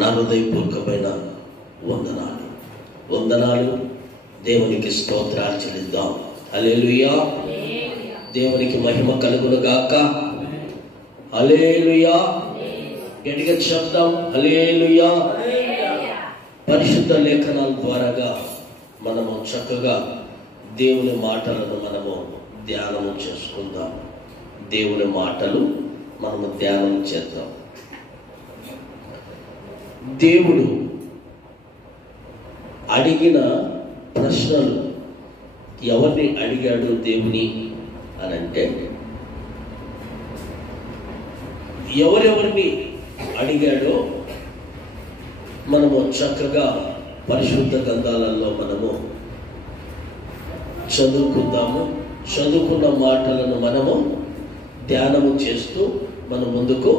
నా హృదయపూర్వకమైన వందనాలు. దేవునికి స్తోత్రాలు చెల్లిద్దాం. హల్లెలూయా. దేవునికి మహిమ కలుగును గాక. హల్లెలూయా. గట్టిగా చెప్దాం హల్లెలూయా. పరిశుద్ధ లేఖనాల ద్వారాగా మనము చక్కగా దేవుని మాటలను మనము ధ్యానం చేసుకుందాం. దేవుని మాటలు మనము ధ్యానం చేద్దాం. దేవుడు అడిగిన ప్రశ్నలు, ఎవరిని అడిగాడు దేవుని అని అంటే, ఎవరెవరిని అడిగాడో మనము చక్కగా పరిశుద్ధ గ్రంథాలలో మనము చదువుకుందాము. చదువుకున్న మాటలను మనము ధ్యానము చేస్తూ మనం ముందుకు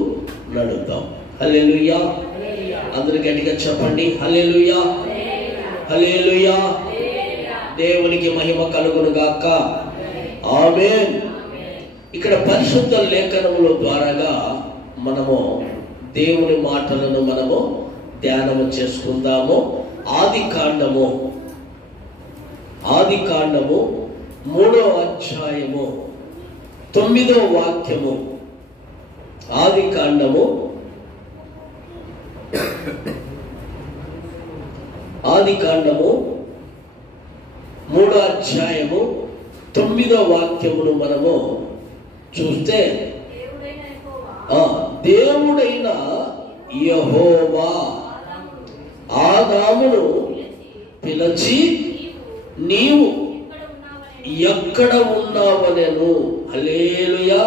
నడుద్దాం. హల్లెలూయా. అందరూ గట్టిగా చెప్పండి హల్లెలూయా. హల్లెలూయా. దేవునికి మహిమ కలుగును గాక. ఆమేన్. ఇక్కడ పరిశుద్ధ లేఖనముల ద్వారాగా మనము దేవుని మాటలను మనము ధ్యానము చేసుకుందాము. ఆది కాండము 3వ అధ్యాయము 9వ వాక్యము. ఆది కాండము 3వ అధ్యాయము 9వ వాక్యమును మనము చూస్తే, దేవుడైన యెహోవా ఆదామును పిలిచి, నీవు ఎక్కడ ఉన్నావనెను. హల్లెలూయా.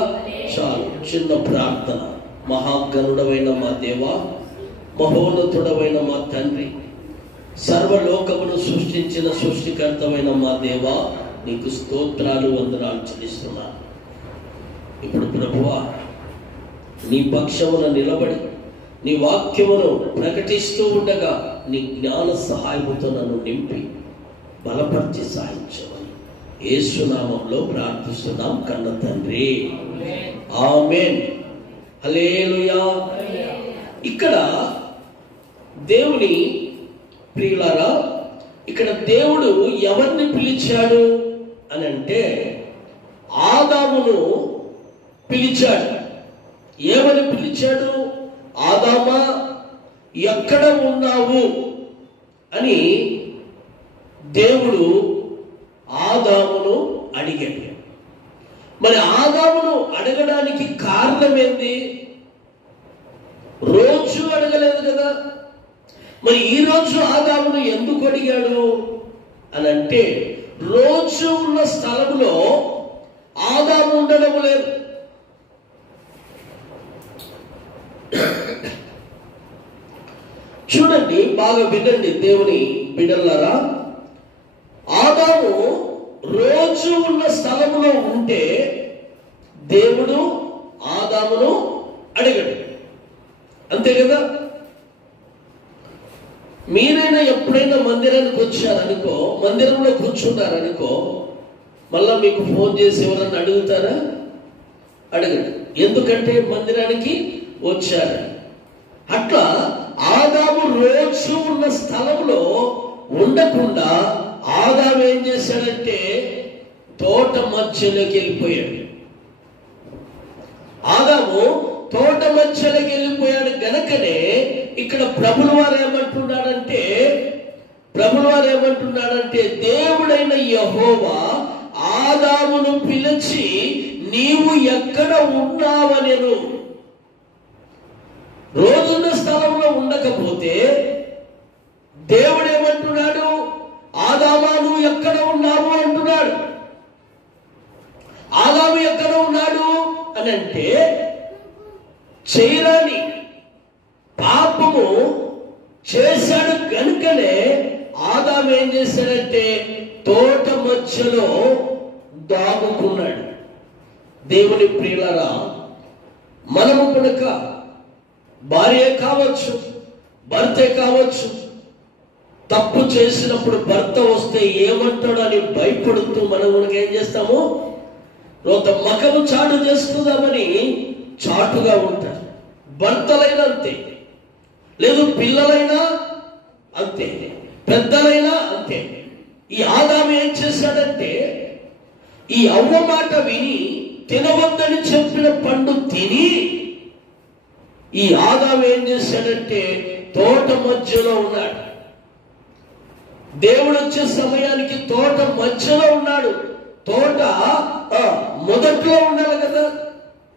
చాలు, చిన్న ప్రార్థన. మహాగణుడవైన మా దేవా, మహోన్నతుడవైన మా తండ్రి, సర్వలోకమును సృష్టించిన సృష్టికర్తమైన మా దేవా, నీకు స్తోత్రాలు వందనాలు చెల్లిస్తున్నాను. ఇప్పుడు ప్రభువా, నీ పక్షమున నిలబడి నీ వాక్యమును ప్రకటిస్తూ ఉండగా నీ జ్ఞాన సహాయముతో నన్ను నింపి బలపరిచి సాయించమని యేసు నామములో ప్రార్థిస్తున్నాం కన్న తండ్రి. ఆమేన్. హల్లెలూయా. ఇక్కడ దేవుని ప్రియులారా, ఇక్కడ దేవుడు ఎవరిని పిలిచాడు అని అంటే, ఆదామును పిలిచాడు. ఏమని పిలిచాడు? ఆదామా, ఎక్కడ ఉన్నావు అని దేవుడు ఆదామును అడిగాడు. మరి ఆదామును అడగడానికి కారణం ఏంది? రోజు అడగలేదు కదా. మరి ఈ రోజు ఆదామును ఎందుకు అడిగాడు అని అంటే, రోజు ఉన్న స్థలంలో ఆదాము ఉండడం లేదు. చూడండి, బాగా వినండి దేవుని బిడ్డలారా. ఆదాము రోజు ఉన్న స్థలములో ఉంటే దేవుడు ఆదామును అడిగాడు. అంతే కదా. మీరైనా ఎప్పుడైనా మందిరానికి వచ్చారనుకో, మందిరంలో కూర్చున్నారనుకో, మళ్ళా మీకు ఫోన్ చేసి ఎవరన్నా అడుగుతారా? అడగడు. ఎందుకంటే మందిరానికి వచ్చారు. అట్లా ఆదాము రోజు ఉన్న స్థలంలో ఉండకుండా ఆదాము ఏం చేశాడంటే తోట మధ్యలోకి వెళ్ళిపోయాడు. ఆదాము తోట మధ్యలోకి వెళ్ళిపోయాడు గనకనే ఇక్కడ ప్రభుల వారు ఏమంటున్నాడంటే దేవుడైన యెహోవా ఆదామును పిలిచి, నీవు ఎక్కడ ఉన్నావనెను. రోజున్న స్థలంలో ఉండకపోతే దేవుడు ఏమంటున్నాడు? ఆదామా, నువ్వు ఎక్కడ ఉన్నావు అంటున్నాడు. ఆదాము ఎక్కడ ఉన్నాడు అని అంటే, చేయరాని పాపము చేశాడు కనుకనే ఆదాము ఏం చేశాడంటే తోట మధ్యలో దాగుకున్నాడు. దేవుని ప్రియులారా, మనము కనుక భార్య కావచ్చు, భర్తే కావచ్చు, తప్పు చేసినప్పుడు భర్త వస్తే ఏమంటాడు అని భయపడుతూ మనం ఏం చేస్తాము? కొంత మకము చాటు చేస్తుందామని చాటుగా ఉంటారు. భర్తలైన అంతే. లేదు పిల్లలైనా అంతే, పెద్దలైనా అంతే. ఈ ఆదాము ఏం చేశాడంటే ఈ అవ్వ మాట విని తినవద్దని చెప్పిన పండు తిని ఈ ఆదాము ఏం చేశాడంటే తోట మధ్యలో ఉన్నాడు. దేవుడు వచ్చే సమయానికి తోట మధ్యలో ఉన్నాడు. తోట మొదట్లో ఉండాలి కదా,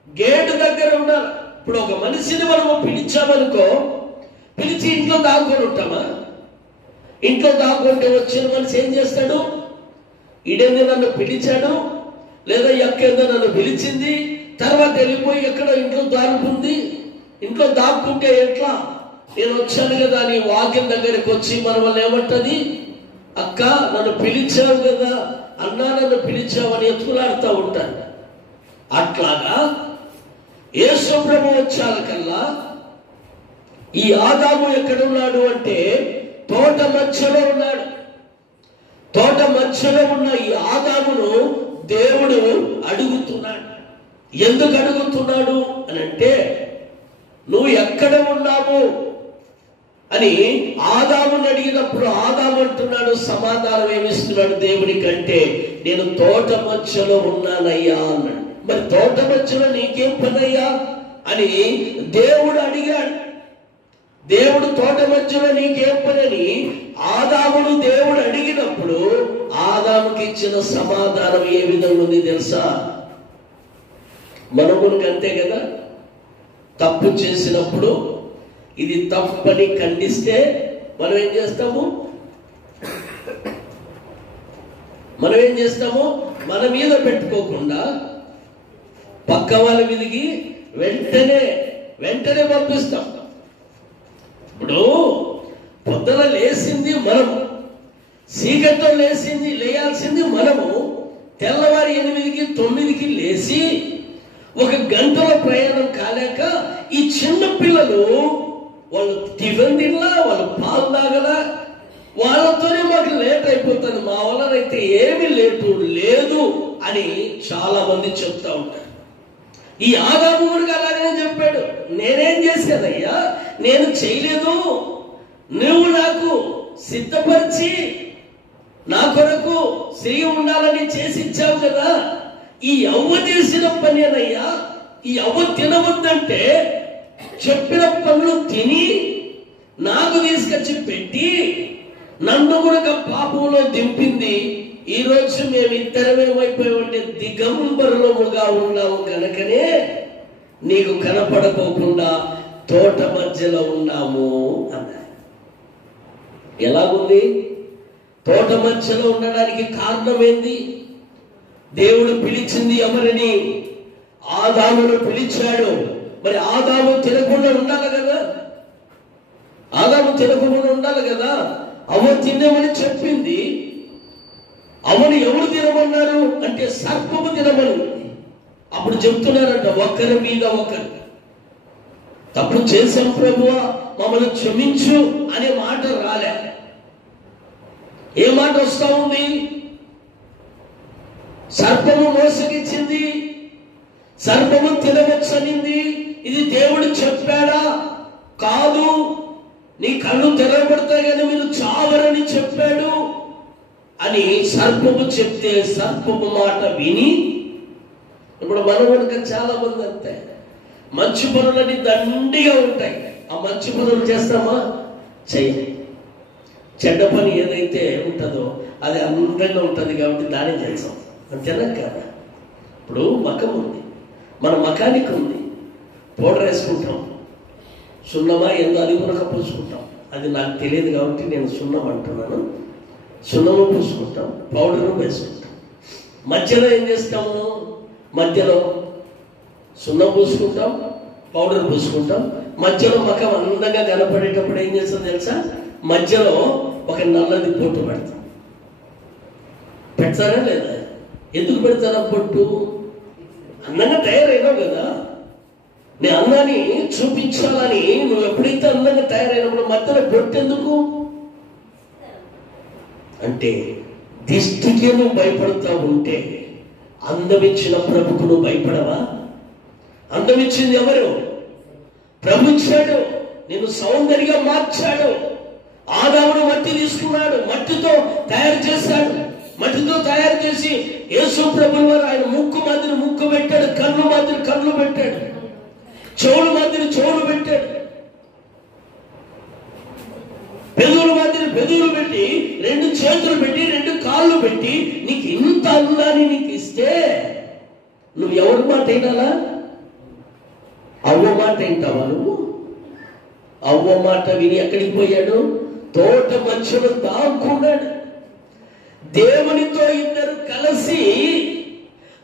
గేటు దగ్గర ఉండాలి. ఇప్పుడు ఒక మనిషిని మనము పిలిచామనుకో, పిలిచి ఇంట్లో దాక్కొని ఉంటామా? ఇంట్లో దాక్కుంటే వచ్చిన మనిషి ఏం చేస్తాడు? ఈడేందో నన్ను పిలిచాడు, లేదా ఎక్కేందో నన్ను పిలిచింది, తర్వాత వెళ్ళిపోయి ఎక్కడ ఇంట్లో దాక్కుంది. ఇంట్లో దాక్కుంటే ఎట్లా? నేను వచ్చాను కదా అని వాక్యం దగ్గరికి వచ్చి మన వల్ల ఏమంటది? అక్క నన్ను పిలిచావు కదా, అన్నా నన్ను పిలిచావు అని ఎత్తులాడుతూ ఉంటాను. అట్లాగా యేసు ప్రభు వచ్చాకల్లా ఈ ఆదాము ఎక్కడున్నాడు అంటే తోట మధ్యలో ఉన్నాడు. తోట మధ్యలో ఉన్న ఈ ఆదామును దేవుడు అడుగుతున్నాడు. ఎందుకు అడుగుతున్నాడు అని అంటే, నువ్వు ఎక్కడ ఉన్నావు అని ఆదాముని అడిగినప్పుడు ఆదాము అంటున్నాడు, సమాధానం ఏమిస్తున్నాడు దేవునికంటే, నేను తోట మధ్యలో ఉన్నానయ్యా అన్నాడు. మరి తోట మధ్యలో నీకేం పనయ్యా అని దేవుడు అడిగాడు. దేవుడు తోట మధ్యలో నీకేం పని ఆదామును దేవుడు అడిగినప్పుడు ఆదాముకి ఇచ్చిన సమాధానం ఏ విధంగా ఉంది తెలుసా? మనమునికి అంతే కదా, తప్పు చేసినప్పుడు ఇది తప్పని ఖండిస్తే మనం ఏం చేస్తాము? మన మీద పెట్టుకోకుండా పక్క వాళ్ళ మీదకి వెంటనే పంపిస్తాం. ఇప్పుడు పొద్దున లేచింది మనము, చీకట్లో లేయాల్సింది మనము. తెల్లవారి 8కి 9కి లేచి 1 గంటల ప్రయాణం కాలేక ఈ చిన్న పిల్లలు వాళ్ళు టిఫిన్ తినలా, వాళ్ళు పాలు తాగలా, వాళ్ళతోనే మాకు లేట్ అయిపోతుంది, మా వల్లనైతే ఏమీ లేటు లేదు అని చాలా మంది చెప్తా ఉంటారు. ఈ ఆదాము కూడా అలాగనే చెప్పాడు. నేనేం చేశానయ్యా? నేను చేయలేదు, నువ్వు నాకు సిద్ధపరిచి నా కొరకు స్త్రీ ఉండాలని చేసి ఇచ్చావు కదా. ఈ అవ్వ చేసిన పనేనయ్యా. ఈ అవ్వ తినవద్దంటే చెప్పిన పనులు తిని నాకు తీసుకొచ్చి పెట్టి నన్ను కూడా పాపంలో దింపింది. ఈ రోజు మేమిద్దరమే అయిపోయామంటే దిగంబరులముగా ఉన్నాము కనుకనే నీకు కనపడకోకుండా తోట మధ్యలో ఉన్నాము అన్నారు. ఎలాగుంది? తోట మధ్యలో ఉండడానికి కారణం ఏంది? దేవుడు పిలిచింది ఎవరిని? ఆదామును పిలిచాడు. మరి ఆదాము తినకుండా ఉండాలి కదా. అవ్వ తినమని చెప్పింది. అవ్వను ఎవరు తినమన్నారు అంటే సర్పము తినమని. అప్పుడు చెప్తున్నారంట, ఒకరి మీద ఒకరు తప్పు చేశాం ప్రభువా మమ్మల్ని క్షమించు అనే మాట రాలే. ఏ మాట వస్తా ఉంది? సర్పము మోసగిచ్చింది, సర్పము తినవచ్చనింది. ఇది దేవుడు చెప్పాడా? కాదు, నీ కళ్ళు తెరవబడతాయి కానీ మీరు చావరని చెప్పాడు అని సర్పము చెప్తే సర్పము మాట విని, ఇప్పుడు మనం కనుక చాలా మంది అంతే, మంచి పనులని దండిగా ఉంటాయి. ఆ మంచి పనులు చేస్తామా? చెయ్యి. చెడ్డ పని ఏదైతే ఉంటుందో అది అందంగా ఉంటుంది కాబట్టి దాన్ని చేస్తాం, అంతేనా కదా? ఇప్పుడు మకం ఉంది, మన మకానికి ఉంది, పౌడర్ వేసుకుంటాం, సున్నమా ఏందో అది కూడా పూసుకుంటాం. అది నాకు తెలియదు కాబట్టి నేను సున్నం అంటున్నాను. సున్నము పూసుకుంటాం, పౌడరు వేసుకుంటాం. మధ్యలో ఏం చేస్తాము? మధ్యలో సున్నం పూసుకుంటాం, పౌడర్ పూసుకుంటాం. మధ్యలో మకం అందంగా కనపడేటప్పుడు ఏం చేస్తాం తెలుసా? మధ్యలో ఒక నల్లది పొట్టు పెడతాం. పెడతారా లేదా? ఎందుకు పెడతారా పొట్టు? అందంగా తయారైనావు కదా, నీ అందాన్ని చూపించాలని. నువ్వు ఎప్పుడైతే అందంగా తయారైనప్పుడు మధ్యలో పొట్టు ఎందుకు అంటే, దిష్టికి నువ్వు భయపడుతూ ఉంటే అందమిచ్చిన ప్రభుకు నువ్వు భయపడవా? అందమిచ్చింది ఎవరు? ప్రభు ఇచ్చాడు. నిన్ను సౌందర్యంగా మార్చాడు. ఆదామును మట్టి తీసుకున్నాడు, మట్టితో తయారు చేశాడు. మట్టితో తయారు చేసి యేసు ప్రభువు వారు ఆయన ముక్కు మాదిరి ముక్కు పెట్టాడు, కన్ను మాదిరి కన్ను పెట్టాడు, చెవులు మాదిరి చెవులు పెట్టాడు, పెదవులు మాదిరి పెదవులు పెట్టి, 2 చేతులు పెట్టి, 2 కాళ్ళు పెట్టి, నీకు ఇంత అందాన్ని నీకు ఇస్తే నువ్వు ఎవరి మాట వినాలా? అవ్వ మాట వింటావా నువ్వు? అవ్వ మాట విని ఎక్కడికి పోయాడు? తోట మధ్యలో దాక్కున్నాడు. దేవునితో ఇద్దరు కలిసి,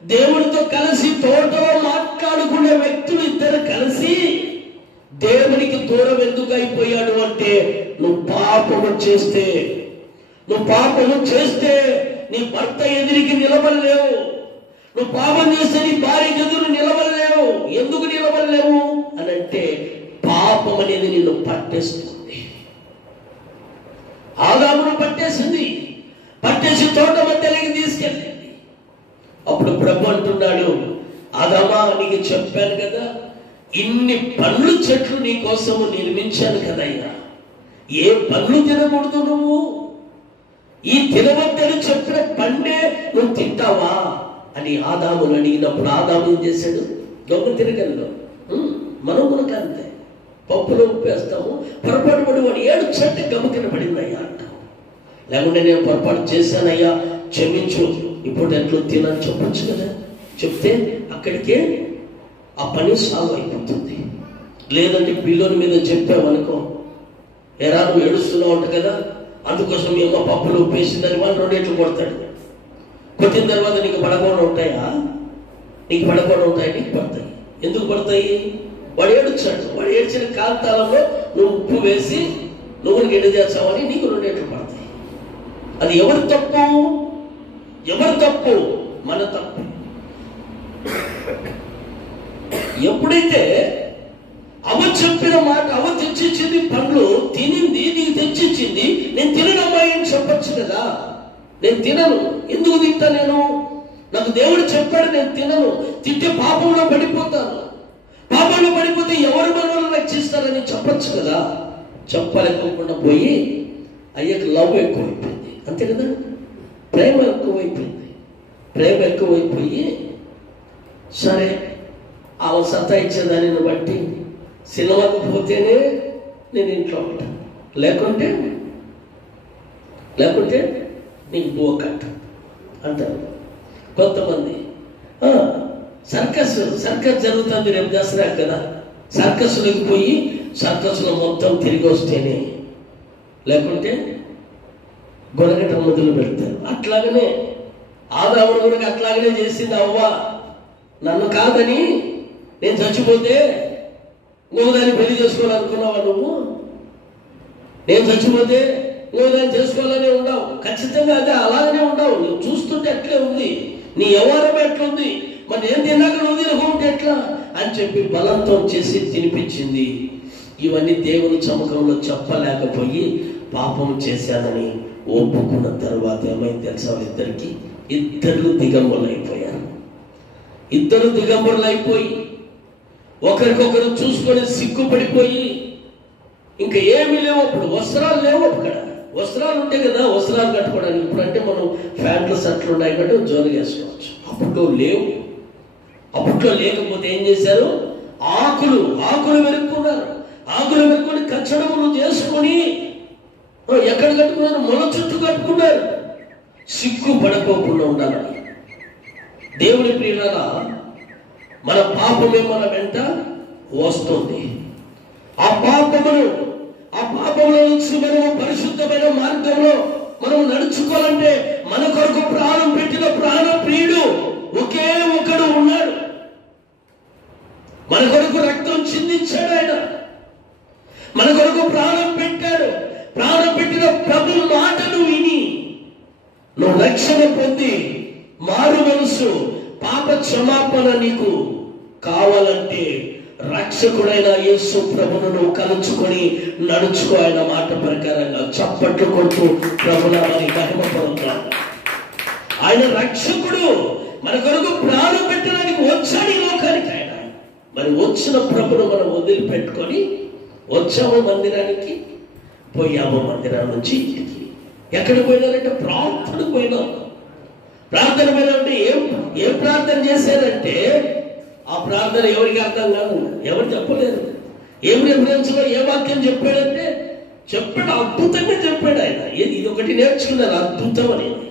దేవునితో కలిసి తోటలో మాట్లాడుకునే వ్యక్తులు ఇద్దరు కలిసి దేవునికి దూరం ఎందుకు అయిపోయాడు అంటే, నువ్వు పాపము చేస్తే నీ భర్త ఎదురికి నిలబడలేవు. నువ్వు పాపం చేస్తే నీ భార్య ఎదురు నిలబడలేవు. ఎందుకు నిలబడలేవు అని అంటే, పాపం అనేది నిన్ను పట్టేస్తుంది. ఆదామును పట్టేసి తోట మధ్యలోకి తీసుకెళ్ళింది. అప్పుడు ప్రభు అంటున్నాడు, ఆదామా నీకు చెప్పాను కదా, ఇన్ని పండ్లు చెట్లు నీ కోసము నిర్మించాను కదయ్యా, ఏ పండ్లు తినకూడదు నువ్వు? ఈ తినవద్దని చెప్పిన పండే నువ్వు తింటావా అని ఆదామును అడిగినప్పుడు ఆదాము ఏం చేశాడు? దొంగ తిరగల్లో మనం కూడా అంతే, పప్పులో ఉప్పేస్తాము, పొరపాటు పడి వాడు 7 చెట్టు గబుకిన పడిందయ్యా అంటాం. లేకుంటే నేను పొరపాటు చేశానయ్యా క్షమించు, ఇప్పుడు ఎట్లు తినని చెప్పొచ్చు కదా. చెప్తే అక్కడికే ఆ పని సాల్వ్ అయిపోతుంది. లేదంటే పిల్లోని మీద చెప్పామనుకో, ఎరా నువ్వు ఏడుస్తున్నావు అంట కదా, అందుకోసం మీ అమ్మ పప్పులు ఉప్పేసిందని వాళ్ళు 2 ఏట్లు కొడతాడు. కొట్టిన తర్వాత నీకు పడకుండా ఉంటాయా? నీకు పడకుండా ఉంటాయి, నీకు పడతాయి. ఎందుకు పడతాయి? వాడు ఏడుచాడు, వాడు ఏడ్చిన కాంతాలంలో నువ్వు ఉప్పు వేసి నువ్వు గడ్డి చేస్తావని నీకు 2 ఏట్లు పడతాయి. అది ఎవరి తప్పు? మన తప్పు. ఎప్పుడైతే అవ చెప్పిన మాట, అవ తెచ్చిచ్చింది పండ్లు తినింది, నీకు తెచ్చిచ్చింది, నేను తిననమ్మా అని చెప్పచ్చు కదా. నేను తినను, ఎందుకు తింటా? నాకు దేవుడు చెప్పాడు నేను తినను, తింటే పాపంలో పడిపోతాను, పాపంలో పడిపోతే ఎవరు మనల్ని రక్షిస్తారని చెప్పచ్చు కదా. చెప్పలేకుండా పోయి అయ్యకు లవ్ ఎక్కువైపోయింది, అంతే కదా. ప్రేమ ఎక్కువైపోయి సరే ఆమె సత్తా ఇచ్చేదానిని బట్టి సినిమాకు పోతేనే నేను ఇంట్లో ఉంటాను, లేకుంటే నీకు బోకట్ అంటారు కొంతమంది. సర్కస్ జరుగుతుంది రేపు దసరా కదా, సర్కస్లోకి పోయి సర్కస్లో మొత్తం తిరిగి వస్తేనే, లేకుంటే గొనగట మొదలు పెడతారు. అట్లాగనే ఆదాముడు కూడా అట్లాగనే చేసింది అవ్వ. నన్ను కాదని నేను చచ్చిపోతే నువ్వు దాన్ని పెళ్లి చేసుకోవాలనుకున్నావా? నువ్వు నేను చచ్చిపోతే నువ్వు దాన్ని చేసుకోవాలనే ఉండవు, ఖచ్చితంగా అదే అలాగనే ఉండవు. నువ్వు చూస్తుంటే అట్లే ఉంది, నీ వ్యవహారం ఎట్లుంది, మరి నేను తిన్నాక నువ్వు తినకుంటే ఎట్లా అని చెప్పి బలంతో చేసి తినిపించింది. ఇవన్నీ దేవుని చమకంలో చెప్పలేకపోయి పాపం చేశానని ఒప్పుకున్న తర్వాత ఏమైంది తెలుసా? ఇద్దరు దిగంబరులు అయిపోయి ఒకరికొకరు చూసుకొని సిగ్గుపడిపోయి ఇంకా ఏమీ లేవు. అప్పుడు వస్త్రాలు లేవు. అక్కడ వస్త్రాలు ఉంటాయి కదా, వస్త్రాలు కట్టుకోవడానికి. ఇప్పుడు అంటే మనం ప్యాంట్లు షర్ట్లు ఉన్నాయి కాబట్టి జోలుగా వేసుకోవచ్చు. అప్పట్లో లేవు. అప్పట్లో లేకపోతే ఏం చేశారు? ఆకులు వెరుక్కున్నారు. ఆకులు వెరుక్కొని కచ్చడములు చేసుకొని ఎక్కడ కట్టుకున్నారు? మొల చుట్టూ కట్టుకున్నారు, సిగ్గు పడిపోకుండా ఉండాలని. దేవుని ప్రియులారా, మన పాపమే మన వెంట వస్తుంది. ఆ పాపంలో నుంచి మనము పరిశుద్ధమైన మార్గంలో మనం నడుచుకోవాలంటే మన కొరకు ప్రాణం పెట్టిన ప్రాణ ప్రియుడు ఒకే ఒకడు ఉన్నాడు. మన కొరకు రక్తం చిందించాడు ఆయన, మన కొరకు ప్రాణం పెట్టాడు. ప్రాణం పెట్టిన ప్రభు మాటను విని నువ్వు రక్షణ పొంది మారు మనసు, పాప క్షమాపణ నీకు కావాలంటే రక్షకుడైన యేసు ప్రభును నువ్వు కలుచుకొని నడుచుకో. ఆయన మాట ప్రకారంగా చప్పట్లు కొట్టు ప్రభునామని మహిమపడుతున్నాడు. ఆయన రక్షకుడు, మన కొరకు ప్రాణం పెట్టడానికి వచ్చాడు ఈ లోకానికి. ఆయన మరి వచ్చిన ప్రభును మనం వదిలిపెట్టుకొని వచ్చాము మందిరానికి, పోయాము మందిరం నుంచి ఇంటికి. ఎక్కడికి పోయినారంటే ప్రార్థనకు పోయినాం. ప్రార్థన పోయినామంటే ఏం ప్రార్థన చేశారంటే ఆ ప్రార్థన ఎవరికి అర్థం కాదు, ఎవరు చెప్పలేరు. ఏం రెఫరెన్స్లో ఏ వాక్యం చెప్పాడంటే చెప్పాడు, అద్భుతంగా చెప్పాడు ఆయన. ఇది ఒకటి నేర్చుకున్నారు, అద్భుతం అనేది.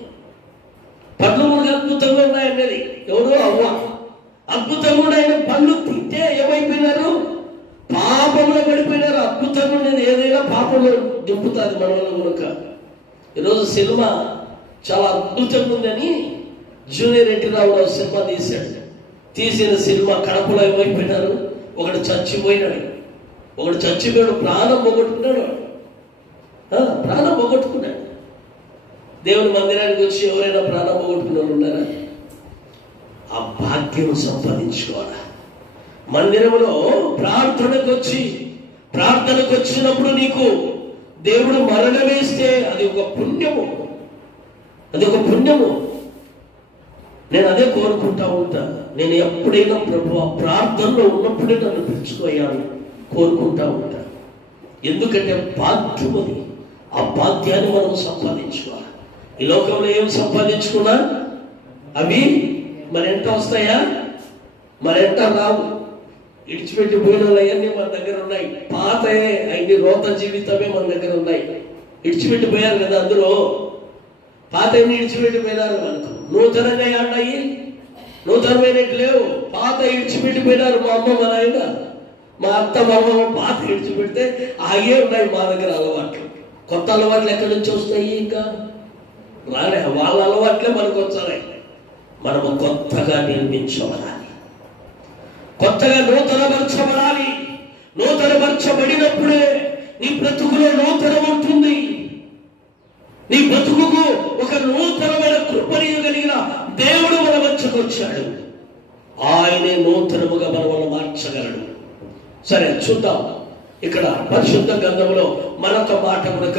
పళ్ళు కూడా అద్భుతంగా ఉన్నాయనేది ఎవరో అవ్వ. అద్భుతంగా కూడా ఆయన పళ్ళు తింటే ఏమైపోయినారు, పాపంలో పడిపోయినారు. అద్భుతంగా ఉండేది ఏదైనా పాపంలో దింపుతుంది మనలో కనుక. ఈరోజు సినిమా చాలా అద్భుతంగా ఉందని జూనియర్ ఎన్టీరావు సినిమా తీశాడు. తీసిన సినిమా కడపలో ఏమైపోయినారు, ఒకడు చచ్చిపోయినాడు. ప్రాణం పోగొట్టుకున్నాడు. ప్రాణం పోగొట్టుకున్నాడు. దేవుని మందిరానికి వచ్చి ఎవరైనా ప్రాణం పోగొట్టుకున్న వాళ్ళు ఉన్నారా? ఆ భాగ్యం సంపాదించుకోవాలా. మందిరంలో ప్రార్థనకు వచ్చినప్పుడు నీకు దేవుడు మరణ వేస్తే అది ఒక పుణ్యము. నేను అదే కోరుకుంటా ఉంటా. నేను ఎప్పుడైనా ప్రభు ఆ ప్రార్థనలో ఉన్నప్పుడే నన్ను పిలుచుకోయాను కోరుకుంటా ఉంటా. ఎందుకంటే భాగ్యం అది. ఆ భాగ్యాన్ని మనం సంపాదించుకోవాలి. ఈ లోకంలో ఏం సంపాదించుకున్నా అవి మరెంట వస్తాయా? మరెంట రావు. ఇడిచిపెట్టి పోయిన అవన్నీ మన దగ్గర ఉన్నాయి. పాతయే అన్ని రోత జీవితమే మన దగ్గర ఉన్నాయి. ఇడిచిపెట్టి పోయారు కదా అందులో. పాతని ఇడిచిపెట్టి పోయినారు మనకు. నూతనంగా ఉన్నాయి, నూతనమైనట్టు లేవు. పాత ఇడిచిపెట్టిపోయినారు. మా అమ్మ, మా నాయన, మా అత్త, మా అమ్మ పాత ఇడిచిపెడితే అయ్యే ఉన్నాయి మా దగ్గర అలవాట్లు. కొత్త అలవాట్లు ఎక్కడి నుంచి వస్తాయి? ఇంకా రాలే. వాళ్ళ అలవాట్లే మనకు వచ్చాయి. మనము కొత్తగా నిర్మించబడాలి, కొత్తగా నూతనపరచబడాలి. నూతనపరచబడినప్పుడే నీ బ్రతుకులో నూతనం ఉంటుంది. నీ బ్రతుకుకు ఒక నూతనమైన కృపణీయగలిగిన దేవుడు మన మధ్యకు వచ్చాడు. ఆయనే నూతనముగా మనల్ని మార్చగలడు. సరే చూద్దాం. ఇక్కడ పరిశుద్ధ గ్రంథంలో మనతో మాట కనుక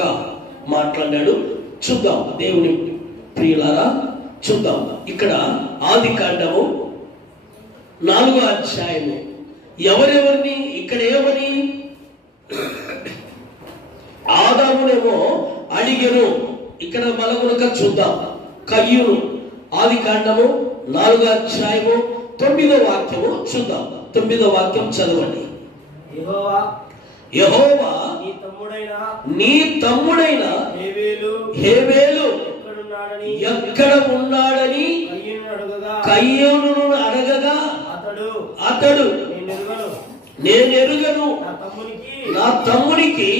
మాట్లాడాడు. చూద్దాం దేవుని ప్రియులారా, చూద్దాం. ఇక్కడ ఆది కాండము 4వ అధ్యాయము. ఎవరెవరిని ఇక్కడ ఏమని ఆదామునేమో అడిగెను. ఇక్కడ మనం కనుక చూద్దాం. కయ్యూను ఆది కాండము 4వ అధ్యాయము 9వ వాక్యము చూద్దాం. 9వ వాక్యం చదవండి. యెహోవా నీ తమ్ముడైన హేబేలు ఎక్కడ ఉన్నాడని కయ్యూనును అడగగా అతడు నేను ఎరుగను, నా తమ్మునికి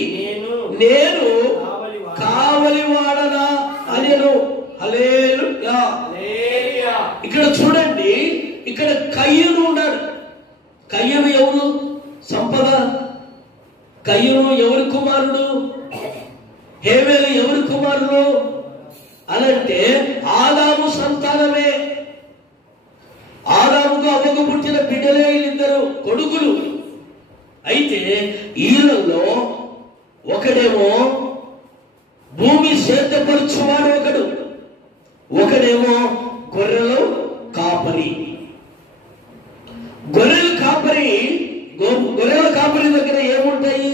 నేను కావలివాడనా అనెను. హల్లెలూయా. ఇక్కడ చూడండి, ఇక్కడ కయ్యూను ఉన్నాడు. కయ్యూను ఎవరు? సంపద. కయ్యూను ఎవరి కుమారుడు? హేబేలు ఎవరి కుమారుడు అనంటే ఆదాము సంతానమే. ఆదాముకు అవ్వకు పుట్టిన బిడ్డలే వీళ్ళిద్దరు కొడుకులు. అయితే వీళ్ళల్లో ఒకడేమో భూమి సేద్యపరచువాడు, ఒకడేమో గొర్రెల కాపరి. గొర్రెల కాపరి దగ్గర ఏముంటాయి?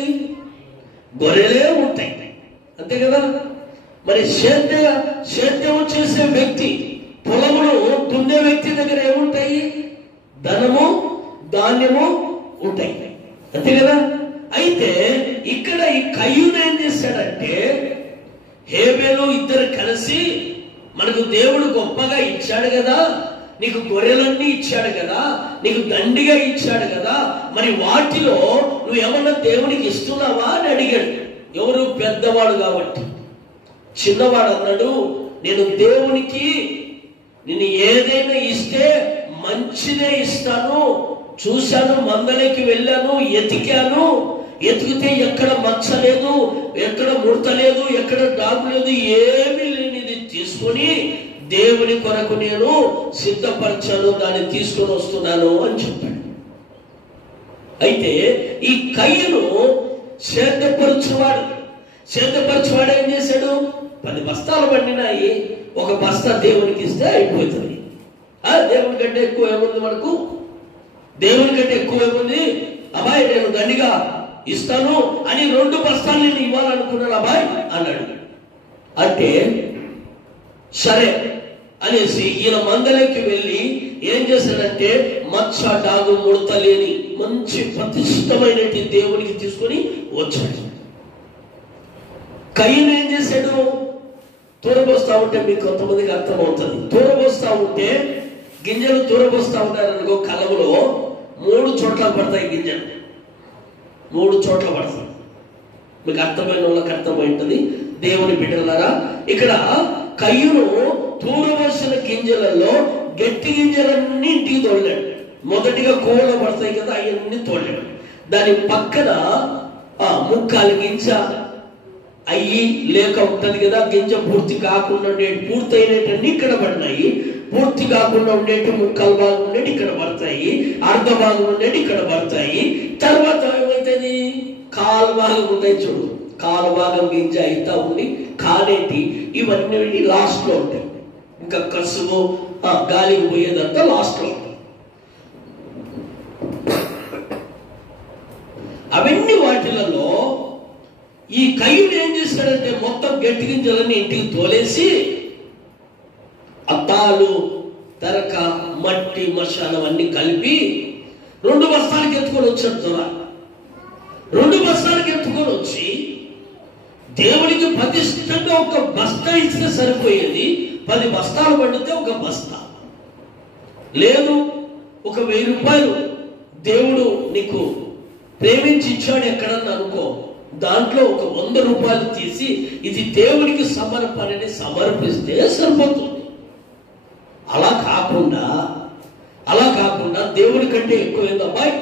గొర్రెలే ఉంటాయి, అంతే కదా. మరి సేద్యము చేసే వ్యక్తి, పొలమును దున్నే వ్యక్తి దగ్గర ఏముంటాయి? ధనము, ధాన్యము ఉంటాయి, అంతే కదా. అయితే ఇక్కడ ఈ కయ్యూను ఏం చేశాడంటే, హేబేలు ఇద్దరు కలిసి మనకు దేవుడు గొప్పగా ఇచ్చాడు కదా, నీకు గొర్రెలన్నీ ఇచ్చాడు కదా, నీకు దండిగా ఇచ్చాడు కదా, మరి వాటిలో నువ్వు ఏమన్నా దేవునికి ఇస్తున్నావా అని అడిగాడు. ఎవరు? పెద్దవాడు కాబట్టి. చిన్నవాడు అన్నాడు, నేను దేవునికి నేను ఏదైనా ఇస్తే మంచిదే ఇస్తాను. చూశాను, మందలకి వెళ్ళాను, ఎతికితే ఎక్కడ మచ్చ లేదు, ఎక్కడ ముడత లేదు, ఎక్కడ డాగు లేదు, ఏమీ లేనిది తీసుకొని దేవుని కొరకు నేను సిద్ధపరచాను, దాన్ని తీసుకొని వస్తున్నాను అని చెప్పాడు. అయితే ఈ కయ్యూను సేద్యపరచువాడు ఏం చేశాడు? 10 బస్తాలు పండినాయి, ఒక బస్తా దేవునికి ఇస్తే అయిపోతుంది. దేవుని కంటే ఎక్కువ ఏముంది మనకు? దేవుని కంటే ఎక్కువ ఏముంది? అబ్బాయి నేను దండిగా ఇస్తాను అని 2 బస్తాలు నేను ఇవ్వాలనుకున్నాను అబ్బాయి అన్నాడు. అంటే సరే అనేసి ఈయన మందలోకి వెళ్ళి ఏం చేశాడంటే మచ్చ డాగు ముడత లేని మంచి ప్రతిష్టమైనటువంటి దేవునికి తీసుకొని వచ్చాడు. కయ్యను ఏం చేశాడు? తూరబోస్తా ఉంటే మీకు కొంతమందికి అర్థమవుతుంది. తూరబోస్తా ఉంటే గింజలు తూరబోస్తా ఉన్నారనుకో, కలములో 3 చోట్ల పడతాయి గింజలు, 3 చోట్ల పడతాయి. మీకు అర్థమైన వాళ్ళకి అర్థమైంటుంది. దేవుని బిడ్డలారా, ఇక్కడ కయ్యను తూరబోసిన గింజలలో గట్టి గింజలన్నీ ఇంటికి తోలాడు. మొదటిగా కోళ్ళ పడతాయి కదా, అవన్నీ తోలాడు. దాని పక్కన ముక్కాలు గింజ అయ్యి లేక ఉంటది కదా, గింజ పూర్తి కాకుండా ఉండేటి పూర్తయినటన్నీ ఇక్కడ పడినాయి, పూర్తి కాకుండా ఉండేటి ముక్కలు భాగం ఉండేటి ఇక్కడ పడతాయి, అర్ధ భాగం ఉండేటి ఇక్కడ పడతాయి. తర్వాత ఏమైతుంది? కాలు భాగం ఉంటాయి చూడు, కాలు భాగం గింజ అయితా ఉండి కానేటి ఇవన్నీ లాస్ట్ లో ఉంటాయి. ఇంకా కసువు గాలికి పోయేదంతా లాస్ట్ లో ఉంటాయి. అవన్నీ వాటిలలో ఈ కయ్యుడు ఏం చేశాడంటే మొత్తం గట్టి గింజలన్నీ ఇంటికి తోలేసి అత్తాలు తరక మట్టి మసాలం అన్ని కలిపి 2 బస్తాలకి ఎత్తుకొని వచ్చాడు. త్వర 2 బస్తాలకి ఎత్తుకొని వచ్చి దేవుడికి ప్రతిష్టంగా 1 బస్తా ఇస్తే సరిపోయేది. 10 బస్తాలు పండితే 1 బస్తా లేదు. 1000 రూపాయలు దేవుడు నీకు ప్రేమించి ఇచ్చాడు ఎక్కడన్నా అనుకో, దాంట్లో 100 రూపాయలు తీసి ఇది దేవుడికి సమర్పణని సమర్పిస్తే సరిపోతుంది. అలా కాకుండా దేవుడి కంటే ఎక్కువైంది అబ్బాయి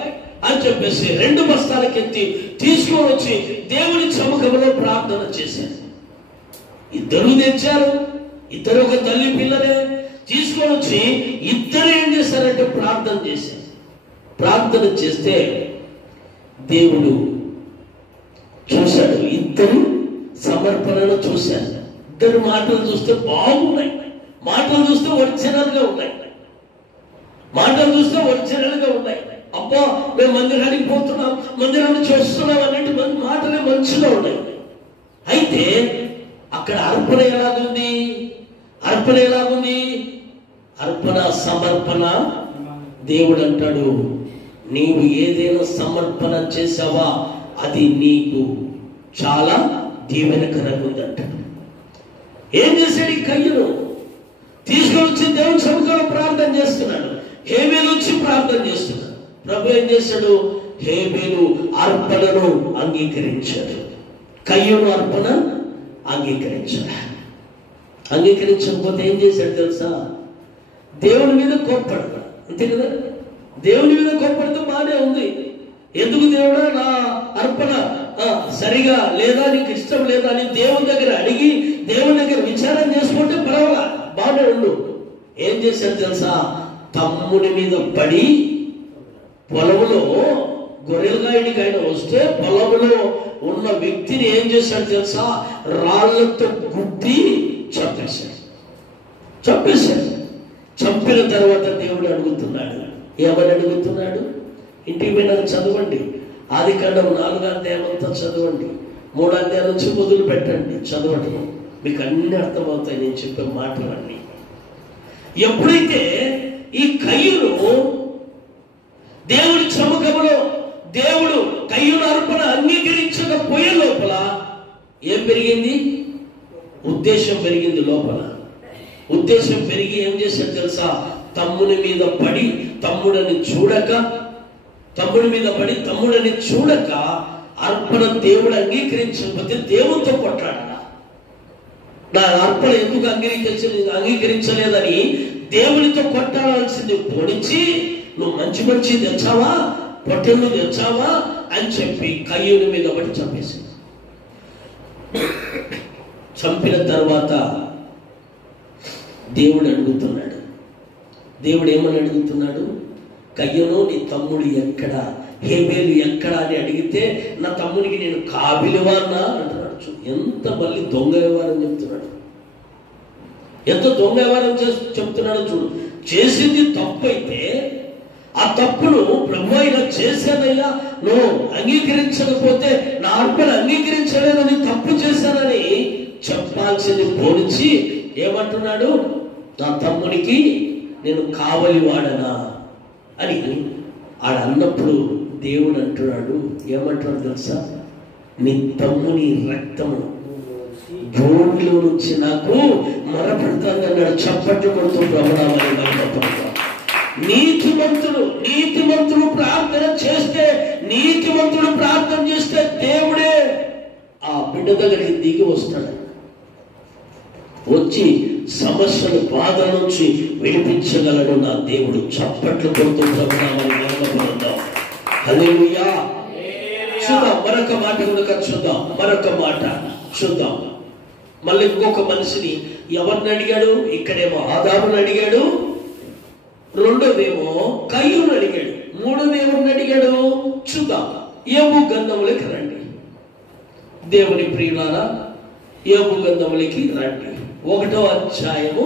అని చెప్పేసి 2 బస్తాలకి ఎత్తి తీసుకొని వచ్చి దేవుడి సముఖంలో ప్రార్థన చేశారు. ఇద్దరు తెచ్చారు, ఇద్దరు ఒక తల్లి పిల్లనే తీసుకొని వచ్చి ఇద్దరు ఏం చేశారంటే ప్రార్థన చేశారు. ప్రార్థన చేస్తే దేవుడు చూశాడు, ఇద్దరు సమర్పణను చూశారు. ఇద్దరు మాటలు చూస్తే బాగున్నాయి, మాటలు చూస్తే ఒరిజినల్ గా ఉన్నాయి, మాటలు చూస్తే ఒరిజినల్ గా ఉన్నాయి. అబ్బా మేము మందిరానికి పోతున్నాం, మందిరాన్ని చూస్తున్నాం అన్నట్టు మాటలే మంచిగా ఉన్నాయి. అయితే అక్కడ అర్పణ ఎలాగుంది? అర్పణ సమర్పణ. దేవుడు అంటాడు, నీవు ఏదైనా సమర్పణ చేసావా అది నీకు చాలా దీవెనకరంగా ఉందంటాడు. ఏం చేశాడు ఈ కయ్యను? తీసుకొని వచ్చి దేవుని సముఖంలో ప్రార్థన చేస్తున్నాడు. హేబేలు వచ్చి ప్రార్థన చేస్తున్నాడు. ప్రభు ఏం చేశాడు? హేబేలు అర్పణను అంగీకరించాడు, కయ్యను అర్పణ అంగీకరించాడు. అంగీకరించకపోతే ఏం చేశాడు తెలుసా? దేవుని మీద కోప్పడతాడు, అంతే కదా. దేవుని మీద కోప్పడితే బాగానే ఉంది. ఎందుకు దేవుడా నా అర్పణ సరిగా లేదా, నీకు ఇష్టం లేదా అని దేవుని దగ్గర అడిగి దేవుని దగ్గర విచారం చేసుకుంటే పర్వాలా, బాగానే ఉండు. ఏం చేశాడు తెలుసా? తమ్ముడి మీద పడి పొలంలో గొర్రెలుగాయనికి ఆయన వస్తే పొలంలో ఉన్న వ్యక్తిని ఏం చేశాడు తెలుసా? రాళ్లతో గుద్ది చంపేశాడు. చంపిన తర్వాత దేవుడు అడుగుతున్నాడు. ఏమని అడుగుతున్నాడు? ఇంటికి పోయినాక చదవండి. ఆదికాండం 4వ అధ్యాయం చదవండి, 3వ అధ్యాయం నుంచి మొదలు పెట్టండి చదవటం. మీకు అన్ని అర్థమవుతాయి నేను చెప్పే మాటలన్నీ. ఎప్పుడైతే ఈ కయ్యను దేవుడి సముఖంలో దేవుడు కయ్యను అర్పణ అంగీకరించకపోయే లోపల ఏం పెరిగింది? ఉద్దేశం పెరిగింది లోపల. ఉద్దేశం పెరిగి ఏం చేశాడు తెలుసా? తమ్ముని మీద పడి తమ్ముడని చూడక అర్పణ దేవుడు అంగీకరించకపోతే దేవుడితో కొట్లాడాల. నా అర్పణ ఎందుకు అంగీకరించలేదని దేవుడితో కొట్టాడాల్సింది పొడిచి, నువ్వు మంచి తెచ్చావా, పొట్టెళ్ళు తెచ్చావా అని చెప్పి కయ్యూని మీద పడి చంపేసింది. చంపిన తర్వాత దేవుడు అడుగుతున్నాడు. దేవుడు ఏమని అడుగుతున్నాడు? కయ్యను నీ తమ్ముడు ఎక్కడా, హేబేలు ఎక్కడా అని అడిగితే నా తమ్ముడికి నేను కాబిలువా అన్నా అంటున్నాడు. ఎంత మళ్ళీ దొంగ వ్యవహారం చెప్తున్నాడు, ఎంత దొంగ వ్యవహారం చెప్తున్నాడు చూడు. చేసింది తప్పు అయితే ఆ తప్పును ప్రభు ఇలా చేశానయ్యా, నువ్వు అంగీకరించకపోతే నా అర్పణ అంగీకరించలేదని తప్పు చేశానని చెప్పాల్సింది పోల్చి ఏమంటున్నాడు, నా తమ్మునికి నేను కావలి వాడనా అని ఆడ అన్నప్పుడు దేవుడు అంటున్నాడు, ఏమంటున్నాడు తెలుసా, నీ తమ్ముని రక్తము భూమిలో నుంచి నాకు మరపడుతుంది అన్నాడు. చప్పట్లు కొడుతూ ప్రభునామని మరపడుతున్నాడు. నీతిమంతుడు ప్రార్థన చేస్తే, నీతిమంతుడు ప్రార్థన చేస్తే దేవుడే ఆ బిడ్డ దగ్గరికి దిగి వస్తాడు, వచ్చి సమస్యలు బాధ నుంచి విడిపించగలడు నా దేవుడు. చప్పట్లు కొడుతూ ప్రభునామని మరపడుతున్నాం. హల్లెలూయా. చూద్దాం మరొక మాట కనుక చూద్దాం, మరొక మాట చూద్దాం. మళ్ళీ ఇంకొక మనిషిని ఎవరిని అడిగాడు, ఇక్కడేమో ఆదాముని అడిగాడు, రెండోదేమో కయ్యూను అడిగాడు, మూడోదేమో అడిగాడు. చూద్దాం, యోబు గ్రంథములకి రండి దేవుని ప్రియులారా, యోబు గ్రంథములకి రండి, 1వ అధ్యాయము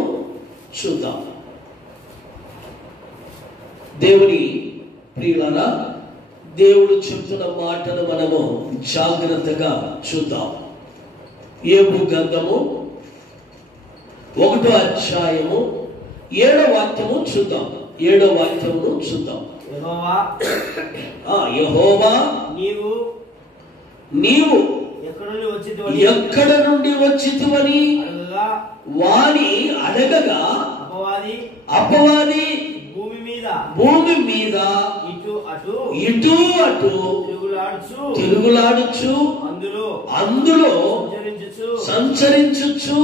చూద్దాం. దేవుని ప్రియులారా, దేవుడు చెప్తున్న మాటలు మనము జాగ్రత్తగా చూద్దాం. యోబు గ్రంథము 1వ అధ్యాయము 7వ వాక్యము చూద్దాం. 7వ వాక్యమును చూద్దాం. యెహోవా నీవు ఎక్కడ నుండి వచ్చితివని వాని అడగగా అపవాది భూమి మీద ఇటు అటు తిరుగులాడుచు అందులో సంచరించుచు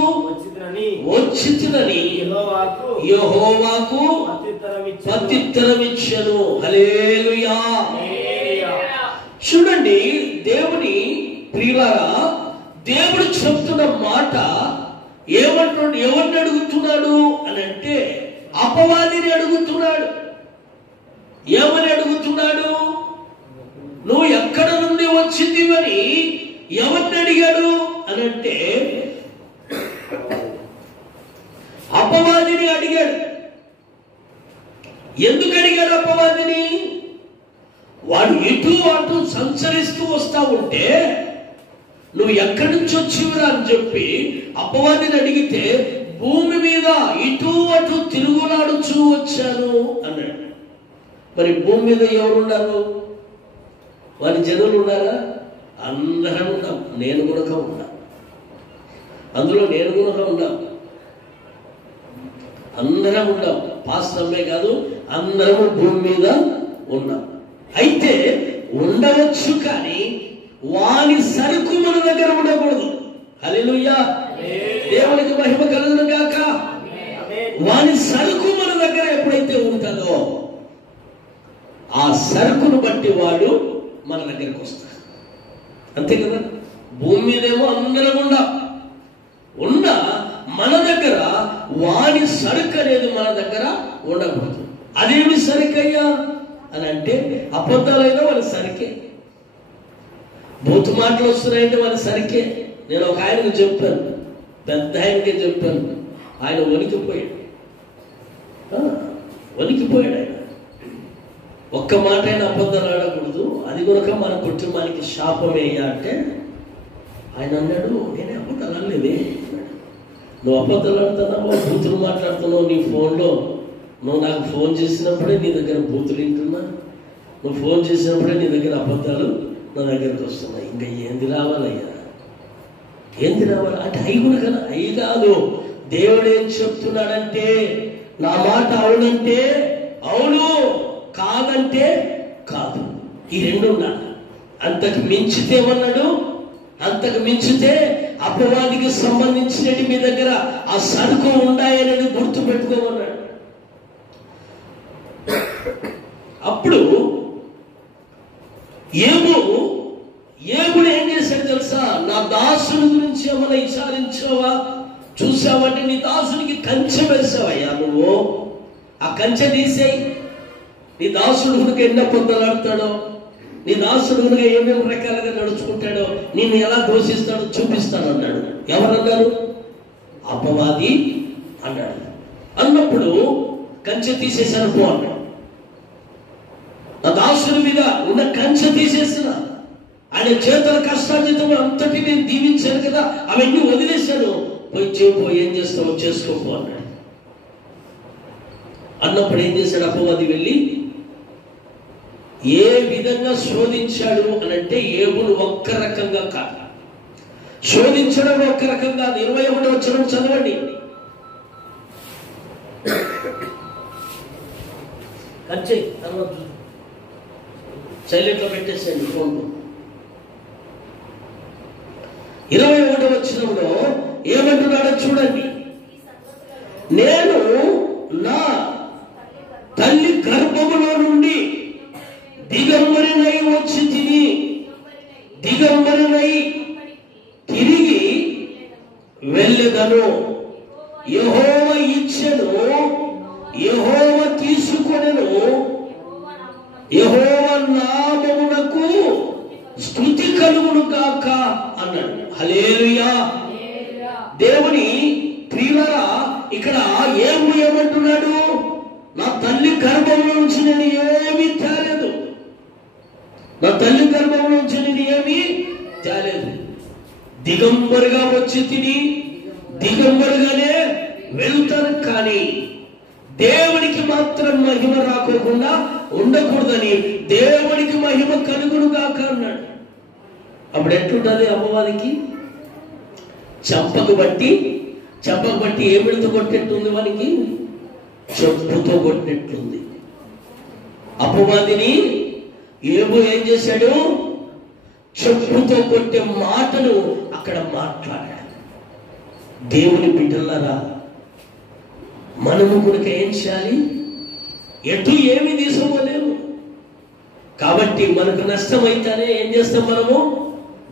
వచ్చితినని యెహోవాకు ప్రత్యుత్తరమిచ్చెను. హల్లెలూయా. చూడండి, దేవుని ప్రియులారా, దేవుడు చెప్తున్న మాట ఏమంటున్నాడు, ఎవరిని అడుగుతున్నాడు అని అంటే అపవాదిని అడుగుతున్నాడు. ఏమని అడుగుతున్నాడు, నువ్వు ఎక్కడ నుండి వచ్చిందివని ఎవరిని అడిగాడు అని అంటే అపవాదిని అడిగాడు. ఎందుకు అడిగాడు అపవాదిని? వాడు ఇటు అటు సంచరిస్తూ వస్తా ఉంటే నువ్వు ఎక్కడి నుంచి వచ్చివురా అని చెప్పి అపవాదిని అడిగితే భూమి మీద ఇటు అటు తిరుగులాడుచూ వచ్చాను అన్నాడు. మరి భూమి మీద ఎవరున్నారు? వారి జనులు ఉన్నారా? అందరం ఉన్నాం. నేను కూడా ఉన్నా, అందులో నేను కూడా ఉన్నా. అందరం ఉన్నాం. పాస్టర్మే కాదు, అందరము భూమి మీద ఉన్నాం. అయితే ఉండవచ్చు, కానీ వాని సరుకు మన దగ్గర ఉండకూడదు. హల్లెలూయా. దేవునికి మహిమ కలుగును గాక. వాని సరుకు మన దగ్గర ఎప్పుడైతే ఉంటుందో ఆ సరుకును బట్టి వాడు మన దగ్గరకు వస్తాడు. అంతే కదా. భూమి మీదేమో అందరం ఉన్న మన దగ్గర వాని సరుకు అనేది మన దగ్గర ఉండకూడదు. అదేమి సరుకయ్యా అని అంటే అబద్ధాలైనా వాళ్ళ సరికే, బూతు మాటలు వస్తున్నాయంటే వాళ్ళ సరికే. నేను ఒక ఆయనకు చెప్పాను, పెద్ద ఆయనకే చెప్పాను, ఆయన వణికిపోయాడు. ఆయన ఒక్క మాట అయినా అబద్ధాలు ఆడకూడదు, అది కనుక మన కుటుంబానికి శాపమేయ్యా అంటే ఆయన అన్నాడు, నేనే అబద్ధాలు అనలేదే. నువ్వు అబద్ధాలు ఆడుతున్నావు, బూతులు మాట్లాడుతున్నావు నీ ఫోన్లో. నువ్వు నాకు ఫోన్ చేసినప్పుడే నీ దగ్గర బూతులు వింటున్నా, నువ్వు ఫోన్ చేసినప్పుడే నీ దగ్గర అబద్ధాలు నా దగ్గరకు వస్తున్నాయి. ఇంకా ఏంది రావాలయ్యా, ఏంది రావాలి అంటే అవి కూడా కదా. అవి కాదు, దేవుడు ఏం చెప్తున్నాడంటే నా మాట అవునంటే అవును, కాదంటే కాదు. ఈ రెండు ఉన్నా. అంతకు మించితే ఏమన్నాడు, అంతకు మించితే అపవాదికి సంబంధించినవి మీ దగ్గర ఆ సరుకు ఉండాయనేది గుర్తు పెట్టుకోమన్నాడు. అప్పుడు ఏబుడు ఏం చేశాడు తెలుసా? నా దాసుని గురించి ఏమైనా విచారించావా, చూసావంటే నీ దాసునికి కంచె వేసావయ్యా. నువ్వు ఆ కంచె తీసేయి. నీ దాసుడు కనుక ఎన్నో పొందలాడతాడో, నీ దాసుడు కనుక ఏమేమి రకాలుగా నడుచుకుంటాడో, నిన్ను ఎలా దోషిస్తాడో చూపిస్తాడు అన్నాడు. ఎవరన్నారు? అపవాది అన్నాడు. అన్నప్పుడు కంచె తీసేశాను పో అన్నాడు. నా దాసుని మీద ఉన్న కంచె తీసేసిన, ఆయన చేతుల కష్టార్జితం అంతటి నేను దీవించాను కదా, అవన్నీ వదిలేశాను, పోయి చేపో, ఏం చేస్తావో చేసుకోపో అన్నాడు. అన్నప్పుడు ఏం చేశాడు అపవాది? వెళ్ళి ఏ విధంగా శోధించాడు అని అంటే, యోబును ఒక్క రకంగా కాదు, శోధించడం ఒక్క రకంగా. 21వ వచనం చదవండి. కంచె తర్వాత సైలెంట్ లో పెట్టేసండి ఫోన్. 21వ వచనంలో ఏమంటున్నాడో చూడండి. నేను నా తల్లి గర్భములో నుండి దిగంబరినై వచ్చి తిని, దిగంబరినై తిరిగి వెళ్ళెదను. యెహోవా ఇచ్చెను, యెహోవా తీసుకొనెను, యెహోవా నామమునకు స్తుతి కలుగును గాక అన్నాడు. హల్లెలూయా. దేవుని ప్రియులారా, ఇక్కడ ఏమంటున్నాడు? నా తల్లి గర్భంలో నుంచి నేను ఏమీ తేలేదు, నా తల్లి గర్భంలో నుంచి నేను ఏమీ తేలేదు. దిగంబరిగా వచ్చి తిని దిగంబరిగానే వెళ్తాను, కానీ దేవునికి మాత్రం మహిమ రాకోకుండా ఉండకూడదని దేవునికి మహిమ కలుగును గాక అన్నాడు. అప్పుడు ఎట్లుంటుంది అమ్మవారికి? చెంపకు బట్టి ఏమిడితో కొట్టేట్టుంది? వానికి చెప్పుతో కొట్టినట్లుంది. అపవాదిని యోబు ఏం చేశాడు? చెప్పుతో కొట్టే మాటను అక్కడ మాట్లాడాడు. దేవుని బిడ్డలారా, మనము కనుక ఏం చేయాలి? ఎటు ఏమి తీసుకోలేము. కాబట్టి మనకు నష్టమైతేనే ఏం చేస్తాం మనము?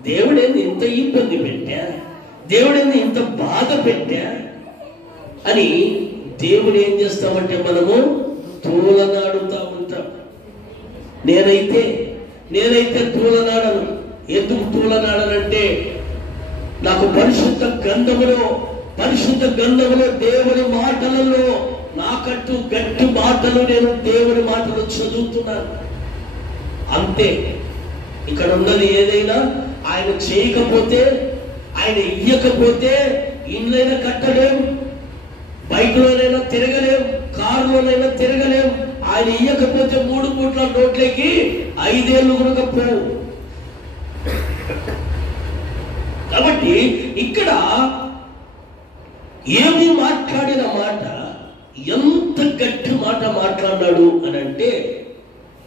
దేవుడేంది ఇంత ఇబ్బంది పెట్టా, దేవుడేంది ఇంత బాధ పెట్టా అని దేవుడు ఏం చేస్తామంటే మనము తూలనాడుతూ ఉంటాం. నేనైతే తూలనాడను. ఎందుకు తూలనాడనంటే, నాకు పరిశుద్ధ గ్రంథములో దేవుని మాటలలో నాకంటూ గట్టి మాటలు, నేను దేవుని మాటలు చదువుతున్నాను అంతే. ఇక్కడ ఉన్నది ఏదైనా ఆయన చేయకపోతే, ఆయన ఇయ్యకపోతే ఇళ్ళైనా కట్టలేం, బైక్లోనైనా తిరగలేం, కారులోనైనా తిరగలేం. ఆయన ఇయ్యకపోతే 3 పూట్ల నోట్లకి 5 ఏళ్ళు కనుక పోవు. కాబట్టి ఇక్కడ ఏమి మాట్లాడిన మాట, ఎంత గట్టి మాట మాట్లాడాడు అని అంటే,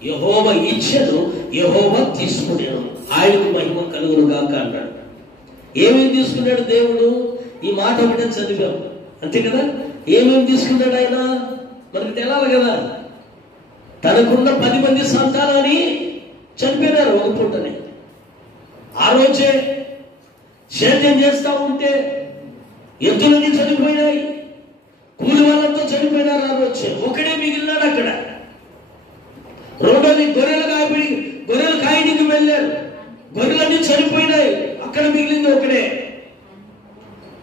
యెహోవా ఇచ్చెను, యెహోవా తీసుకునేను, ఆయనకు మహిమ కలుగును గాక అన్నాడు. ఏమేమి తీసుకున్నాడు దేవుడు? ఈ మాట ఒకటే చదివాం అంతే కదా. ఏమేమి తీసుకున్నాడు ఆయన? మనకు తెలాలి కదా. తనకున్న 10 మంది సంతానాన్ని చనిపోయినారు ఒక పూటనే. ఆ రోజే సేద్యం చేస్తా ఉంటే ఎద్దులన్నీ చనిపోయినాయి, కూలి వాళ్ళంతా చనిపోయినారు. ఆ రోజే ఒకడే మిగిలినాడు అక్కడ. రోడ్డుని గొర్రెలు కాయనికి వెళ్ళారు, గొర్రెలన్నీ చనిపోయినాయి, అక్కడ మిగిలింది ఒకడే.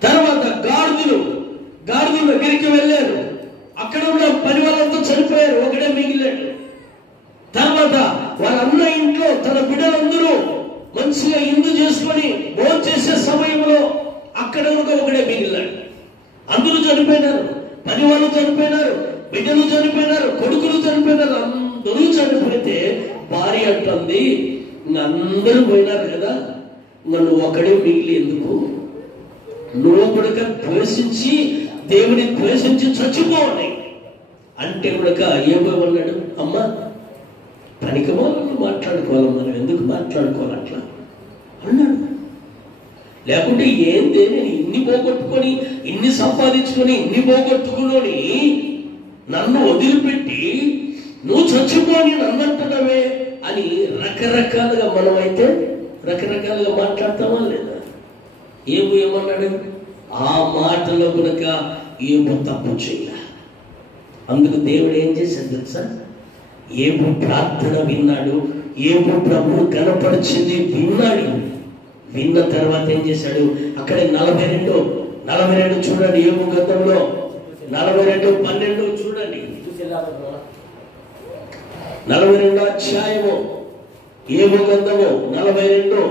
తర్వాత గాడిదలు దగ్గరికి వెళ్ళారు, అక్కడ కూడా పని వాళ్ళంతా చనిపోయారు, ఒకడే మిగిలాడు. తర్వాత వాళ్ళన్న ఇంట్లో తన బిడ్డలందరూ మంచిగా ఇందు చేసుకొని భోజనం చేసే సమయంలో అక్కడ కూడా ఒకడే మిగిలాడు. అందరూ చనిపోయినారు, పని వాళ్ళు చనిపోయినారు, బిడ్డలు చనిపోయినారు, కొడుకులు చనిపోయినారు. అందరూ చనిపోతే భార్య అంటుంది, అందరూ పోయినారు కదా, నువ్వు ఒకడే మిగిలి ఎందుకు? నువ్వు కూడా ద్వేషించి, దేవుని ద్వేషించి చచ్చిపోవాలి అంటే కూడా ఏమన్నాడు? అమ్మ, పనికి వాళ్ళు మాట్లాడుకోవాలి, మనం ఎందుకు మాట్లాడుకోవాలి అట్లా అన్నాడు. లేకుంటే ఏంది, నేను ఇన్ని పోగొట్టుకొని, ఇన్ని సంపాదించుకొని, ఇన్ని పోగొట్టుకుని నన్ను వదిలిపెట్టి నువ్వు చచ్చిపోని నన్ను అంటున్నావే అని రకరకాలుగా మనమైతే రకరకాలుగా మాట్లాడతామా లేదా? ఏమన్నాడు? ఆ మాటలో కనుక ఏమో తప్పు చేయాల. అందుకు దేవుడు ఏం చేశాడు తెలుసా? ఏమో ప్రార్థన విన్నాడు, ఏమో ప్రభువు కనపరిచింది విన్నాడు. విన్న తర్వాత ఏం చేశాడు? అక్కడే 42 చూడండి, ఏమో గతంలో 42:12 చూడండి. 42వ అధ్యాయము ఏబు గ్రంథము 42.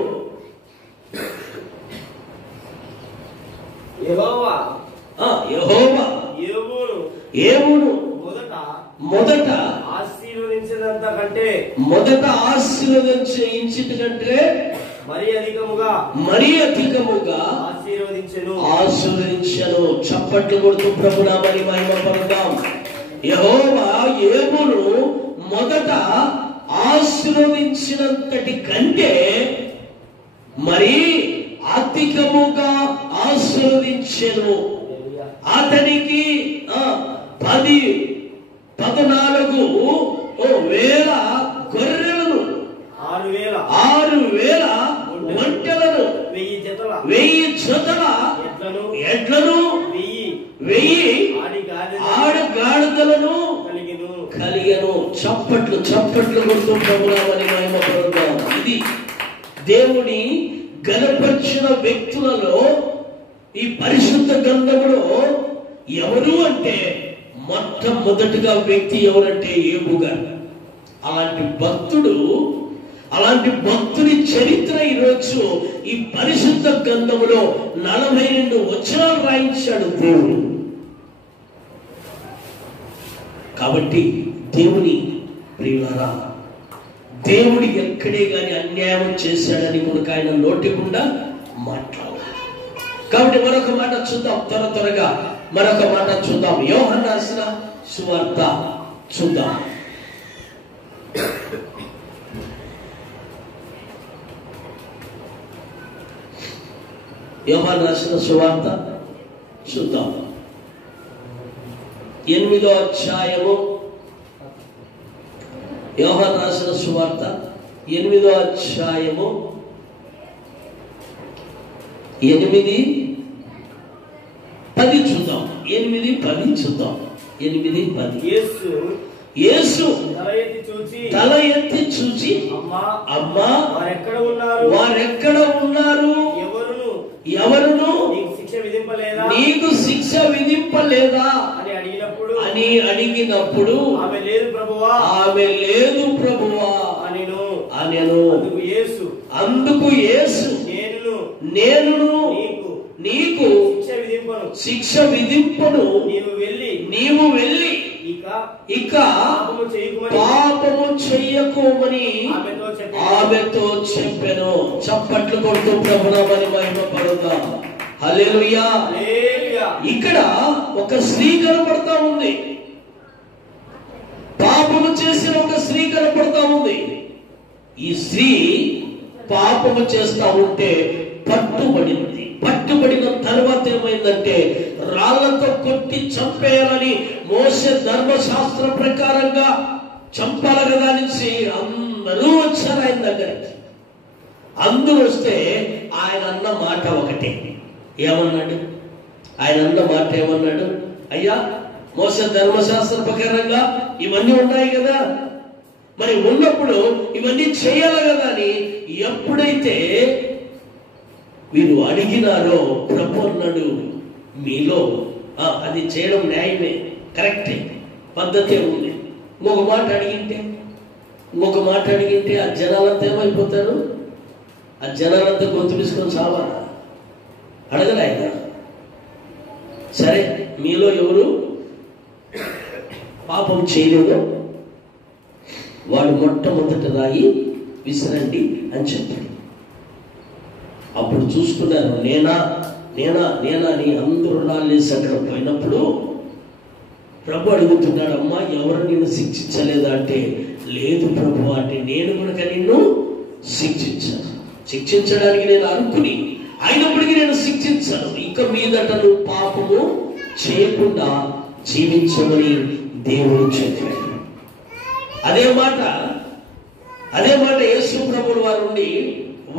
యెహోవా ఏబును మొదట ఆశీర్వదించినంత కంటే మరి అధికముగా ఆశీర్వదించెను. చప్పట్లు కొడుతూ ప్రభునామని మహిమ పరుద్దాం. యెహోవా ఏబును మొదట ఆశీర్వదించినంతటి కంటే మరి అధికముగా ఆశీర్వదించెను. అతనికి 14,000 గొర్రెలను, 6,000 ఒంటెలను, 1,000 జతల ఎడ్లను, 1,000 ఆడగాడిదలను కలిగెను. చప్పట్లు కొడుతూ ప్రభునామని మహిమ పరుద్దాం. ఇది దేవుని గణపరిచిన వ్యక్తులలో ఈ పరిశుద్ధ గ్రంథములో ఎవరు అంటే మొట్టమొదటిగా వ్యక్తి ఎవరంటే ఏబు గారు. అలాంటి భక్తుని చరిత్ర ఈరోజు ఈ పరిశుద్ధ గ్రంథములో 42 వచనాలు రాయించాడు దేవుడు. కాబట్టి దేవుని ప్రియులారా, దేవుడు ఎక్కడే గాని అన్యాయం చేశాడని మనకు ఆయన నోటి గుండా మాట్లాడాలి. కాబట్టి మరొక మాట చూద్దాం, త్వరగా మరొక మాట చూద్దాం. యోహన్నా రాసిన సువార్త చూద్దాం. యోహన్నా రాసిన సువార్త చూద్దాం. 8వ అధ్యాయము. యోహన్నా రాసిన సువార్త 8వ అధ్యాయము 8-10 చూద్దాం. 8-10 చూద్దాం. 8-10. యేసు తల ఎత్తి చూచి అమ్మా వారెక్కడ ఉన్నారు? ఎవరును నీకు శిక్ష విధింపలేదా అని అడిగినప్పుడు ఆమె లేదు ప్రభువా అనెను. అందుకు యేసు నేను నీకు శిక్ష విధింపను, నీవు వెళ్ళి ఇక పాపము చెయ్యకోమని ఆమెతో చెప్పెను. చప్పట్లు కొడుతూ ప్రభునామని మహిమ పడుదాం. హల్లెలూయా. ఇక్కడ ఒక స్త్రీ కనపడతా ఉంది. పాపము చేసిన ఒక స్త్రీ కనపడతా ఉంది. ఈ స్త్రీ పాపము చేస్తా ఉంటే పట్టుబడిన తర్వాత ఏమైందంటే రాళ్లతో కొట్టి చంపేయాలని మోసే ధర్మశాస్త్ర ప్రకారంగా చంపాల కదా నుంచి అందరూ వచ్చారు ఆయన దగ్గరికి. అందరూ వస్తే ఆయన అన్న మాట ఒకటే. ఏమన్నాడు? ఆయన అన్న మాట ఏమన్నాడు? అయ్యా, మోసే ధర్మశాస్త్ర ప్రకారంగా ఇవన్నీ ఉన్నాయి కదా, మరి ఉన్నప్పుడు ఇవన్నీ చేయాలి కదా అని ఎప్పుడైతే మీరు అడిగినారో ప్రభు అన్నాడు, మీలో అది చేయడం న్యాయమే, కరెక్టే, పద్ధతే ఉంది. ఇంకొక మాట అడిగింటే ఆ జనాలంతా ఏమైపోతారు? ఆ జనాలంతా గొంతు తీసుకొని చావాలా? అడగలే ఆయన. సరే, మీలో ఎవరు పాపం చేయలేదో వాడు మొట్టమొదట రాయి విసిరండి అని చెప్పాడు. అప్పుడు చూసుకున్నారు, నేనా అని అందరూ రాళ్ళేసి అక్కడ పోయినప్పుడు ప్రభు అడుగుతున్నాడు, అమ్మా ఎవరు నిన్ను శిక్షించలేదా అంటే, లేదు ప్రభు అంటే, నేను కనుక నిన్ను శిక్షించడానికి నేను అనుకుని అయినప్పటికీ నేను శిక్షించాను. ఇక మీదట నువ్వు పాపము చేయకుండా జీవించమని దేవుడు చెప్పాడు. అదే మాట యేసు ప్రభువుల వారు నుండి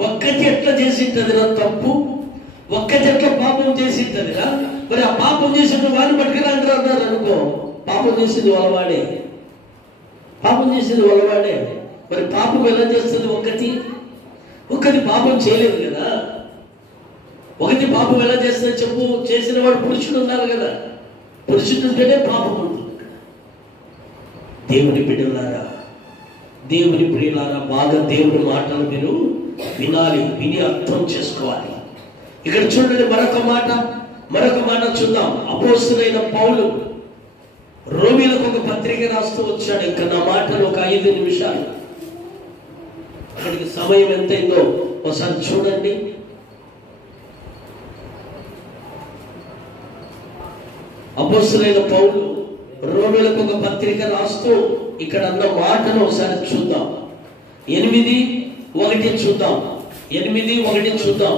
ఒక్కటి ఎట్లా చేసింటదిరా తప్పు, ఒక్కటి ఎట్లా పాపం చేసింటదిరా, మరి ఆ పాపం చేసిన వారిని పట్టుకుని అన్నారు అనుకో, పాపం చేసింది వాళ్ళవాడే. మరి పాపం ఎలా చేస్తుంది? ఒక్కటి పాపం చేయలేదు కదా. ఒకటి పాపం ఎలా చేస్తుంది చెప్పు? చేసిన వాడు పురుషుడు ఉన్నారు కదా, పురుషుడు ఉంటేనే పాపం ఉంటుంది. దేవుని బిడ్డలారా, దేవుని ప్రియులారా, బాగా దేవుని మాటలు మీరు వినాలి, విని అర్థం చేసుకోవాలి. ఇక్కడ చూడండి, మరొక మాట చూద్దాం. అపోస్తలుడైన పౌలు రోమీలకు ఒక పత్రిక రాస్తూ వచ్చాడు. ఇంకా నా మాటలు ఒక 5 నిమిషాలు, అక్కడికి సమయం ఎంతైందో ఒకసారి చూడండి. అపోస్తలుడైన పౌలు రోమీలకు ఒక పత్రిక రాస్తూ ఇక్కడ అన్న మాటను ఒకసారి చూద్దాం. 8:1 చూద్దాం. 8:1 చూద్దాం.